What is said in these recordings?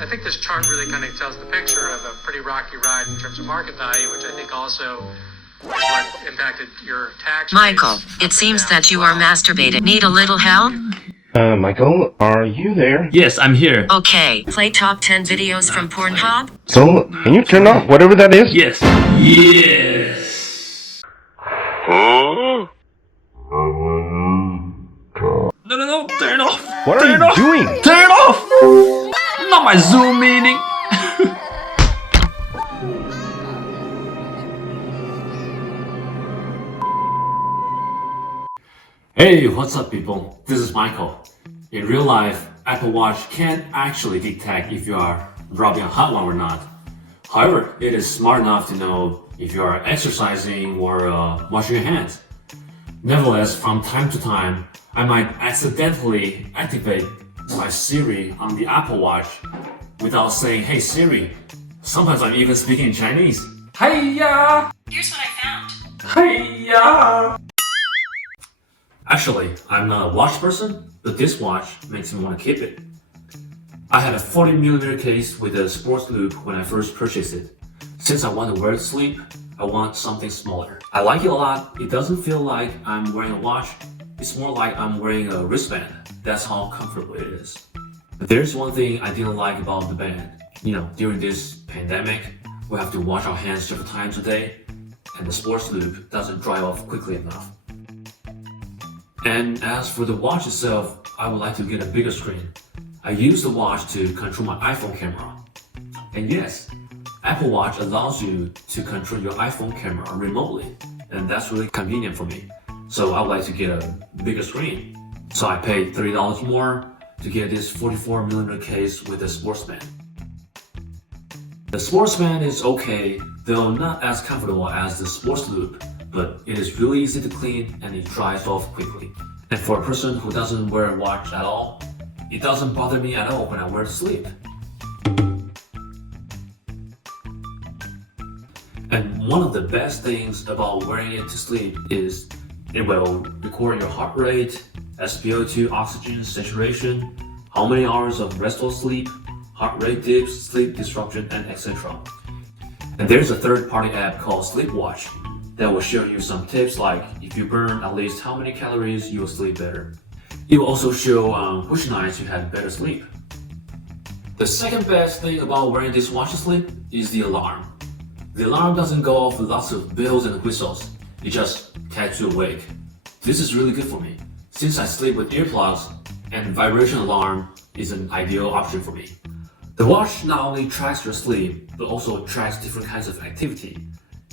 I think this chart really kind of tells the picture of a pretty rocky ride in terms of market value, which I think also is what impacted your tax Michael, rates it up and seems down that as you well. are masturbating. Need a little help? Michael, are you there? Yes, I'm here. Okay, play top 10 videos from Pornhub. So, can you turn off whatever that is? Yes. Yes. No. Turn it off. What are you doing? Turn it off. Not my Zoom meeting. Hey, what's up people? This is Michael. In real life, Apple Watch can't actually detect if you are rubbing a hot one or not. However, it is smart enough to know if you are exercising or washing your hands. Nevertheless, from time to time, I might accidentally activate my Siri on the Apple Watch without saying, "Hey Siri." Sometimes I'm even speaking in Chinese. Hiya! Here's what I found. Hiya! Actually, I'm not a watch person, but this watch makes me want to keep it. I had a 40mm case with a sports loop when I first purchased it. Since I want to wear it to sleep, I want something smaller. I like it a lot. It doesn't feel like I'm wearing a watch. It's more like I'm wearing a wristband. That's how comfortable it is. But there's one thing I didn't like about the band. During this pandemic, we have to wash our hands several times a day, and the sports loop doesn't dry off quickly enough. And as for the watch itself, I would like to get a bigger screen. I use the watch to control my iPhone camera. And yes, Apple Watch allows you to control your iPhone camera remotely, and that's really convenient for me. So I would like to get a bigger screen. So I paid $30 more to get this 44mm case with a sports band. The sports band is okay, though not as comfortable as the sports loop, but it is really easy to clean and it dries off quickly. And for a person who doesn't wear a watch at all, it doesn't bother me at all when I wear it to sleep. And one of the best things about wearing it to sleep is it will record your heart rate, SpO2 oxygen saturation, how many hours of restful sleep, heart rate dips, sleep disruption, and etc. And there's a third-party app called Sleepwatch that will show you some tips like if you burn at least how many calories, you will sleep better. It will also show which nights you had better sleep. The second best thing about wearing this watch to sleep is the alarm. The alarm doesn't go off with lots of bells and whistles, it just catches you awake. This is really good for me, since I sleep with earplugs and vibration alarm is an ideal option for me. The watch not only tracks your sleep, but also tracks different kinds of activity.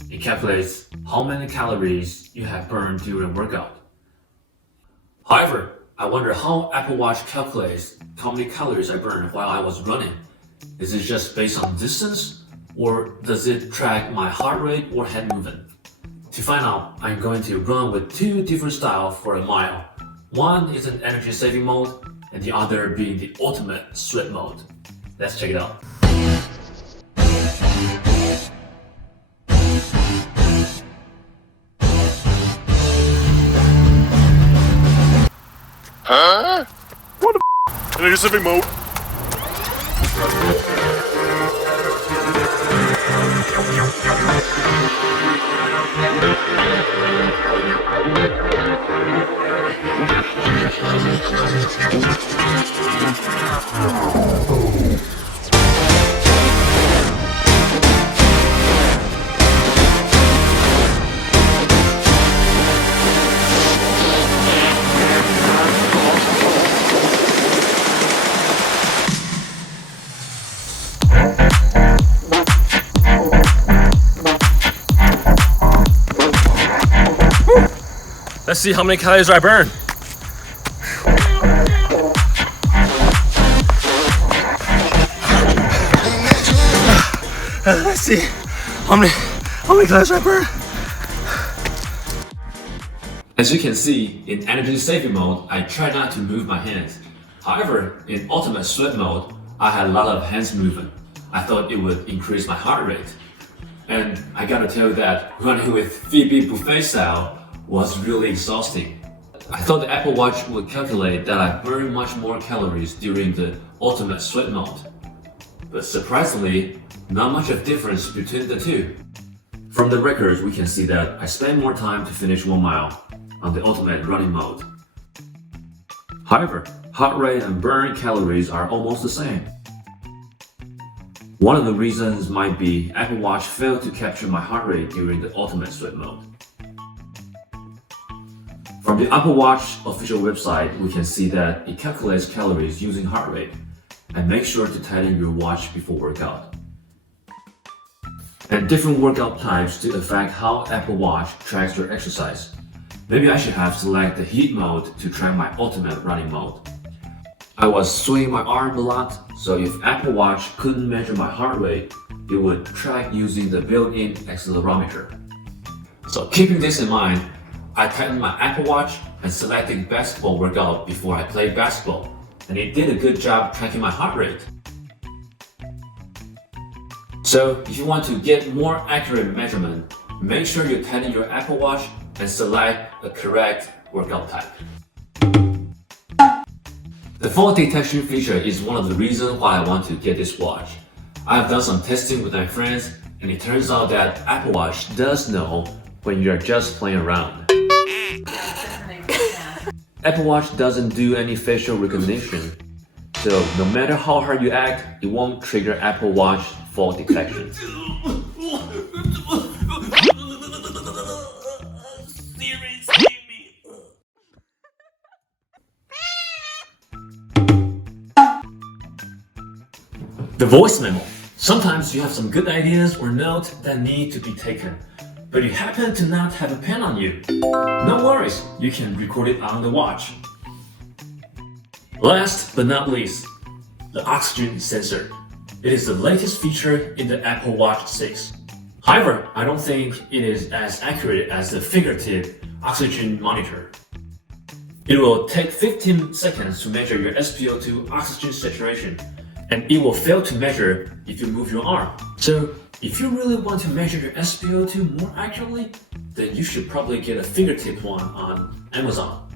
It calculates how many calories you have burned during a workout. However, I wonder how Apple Watch calculates how many calories I burned while I was running. Is it just based on distance, or does it track my heart rate or head movement? To find out, I'm going to run with two different styles for a mile. One is an energy saving mode, and the other being the ultimate sweat mode. Let's check it out. Huh? What the Energy saving mode. Let's see how many calories I burn. Let's see how many calories I burn. As you can see, in energy saving mode, I try not to move my hands. However, in ultimate sweat mode, I had a lot of hands movement. I thought it would increase my heart rate. And I gotta tell you that running with Phoebe buffet style was really exhausting. I thought the Apple Watch would calculate that I burn much more calories during the ultimate sweat mode. but surprisingly, not much of difference between the two. From the records, we can see that I spend more time to finish 1 mile on the ultimate running mode. However, heart rate and burn calories are almost the same. One of the reasons might be Apple Watch failed to capture my heart rate during the ultimate sweat mode. From the Apple Watch official website, we can see that it calculates calories using heart rate, and make sure to tighten your watch before workout. And different workout types to affect how Apple Watch tracks your exercise. Maybe I should have selected the heat mode to track my ultimate running mode. I was swinging my arm a lot, so if Apple Watch couldn't measure my heart rate, it would track using the built-in accelerometer. So keeping this in mind, I tightened my Apple Watch and selected basketball workout before I played basketball, and it did a good job tracking my heart rate. So if you want to get more accurate measurement, make sure you tighten your Apple Watch and select the correct workout type. The fall detection feature is one of the reasons why I want to get this watch. I've done some testing with my friends, and it turns out that Apple Watch does know when you're just playing around. Apple Watch doesn't do any facial recognition, so no matter how hard you act, it won't trigger Apple Watch fall detection. The voice memo. Sometimes you have some good ideas or notes that need to be taken, but you happen to not have a pen on you. No worries, you can record it on the watch. Last but not least, the oxygen sensor. It is the latest feature in the Apple Watch 6. However, I don't think it is as accurate as the fingertip oxygen monitor. It will take 15 seconds to measure your SpO2 oxygen saturation, and it will fail to measure if you move your arm. So, if you really want to measure your SpO2 more accurately, then you should probably get a fingertip one on Amazon,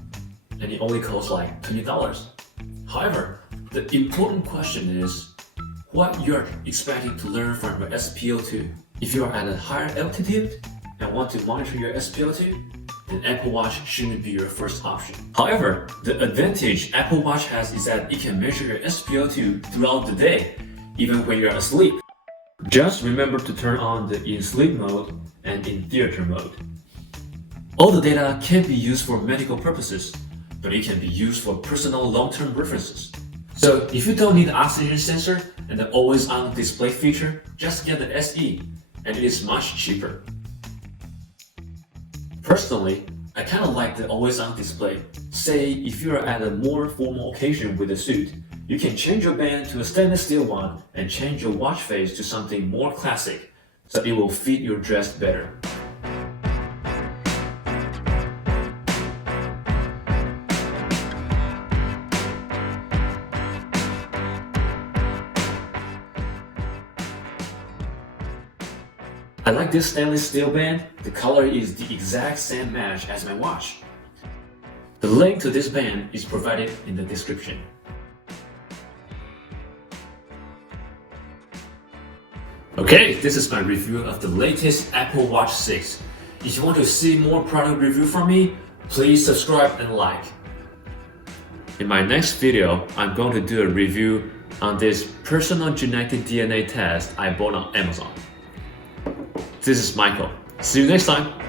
and it only costs like $20. However, the important question is what you're expecting to learn from your SpO2. If you are at a higher altitude and want to monitor your SpO2, then Apple Watch shouldn't be your first option. However, the advantage Apple Watch has is that it can measure your SpO2 throughout the day, even when you're asleep. Just remember to turn on the in sleep mode and in theater mode. All the data can be used for medical purposes, but it can be used for personal long-term references. So if you don't need the oxygen sensor and the always-on display feature, just get the SE, and it is much cheaper. Personally, I kind of like the always-on display. Say, if you're at a more formal occasion with a suit, you can change your band to a stainless steel one and change your watch face to something more classic, so it will fit your dress better. I like this stainless steel band. The color is the exact same match as my watch. The link to this band is provided in the description. Okay, this is my review of the latest Apple Watch 6. If you want to see more product review from me, please subscribe and like. In my next video, I'm going to do a review on this personal genetic DNA test I bought on Amazon. This is Michael. See you next time.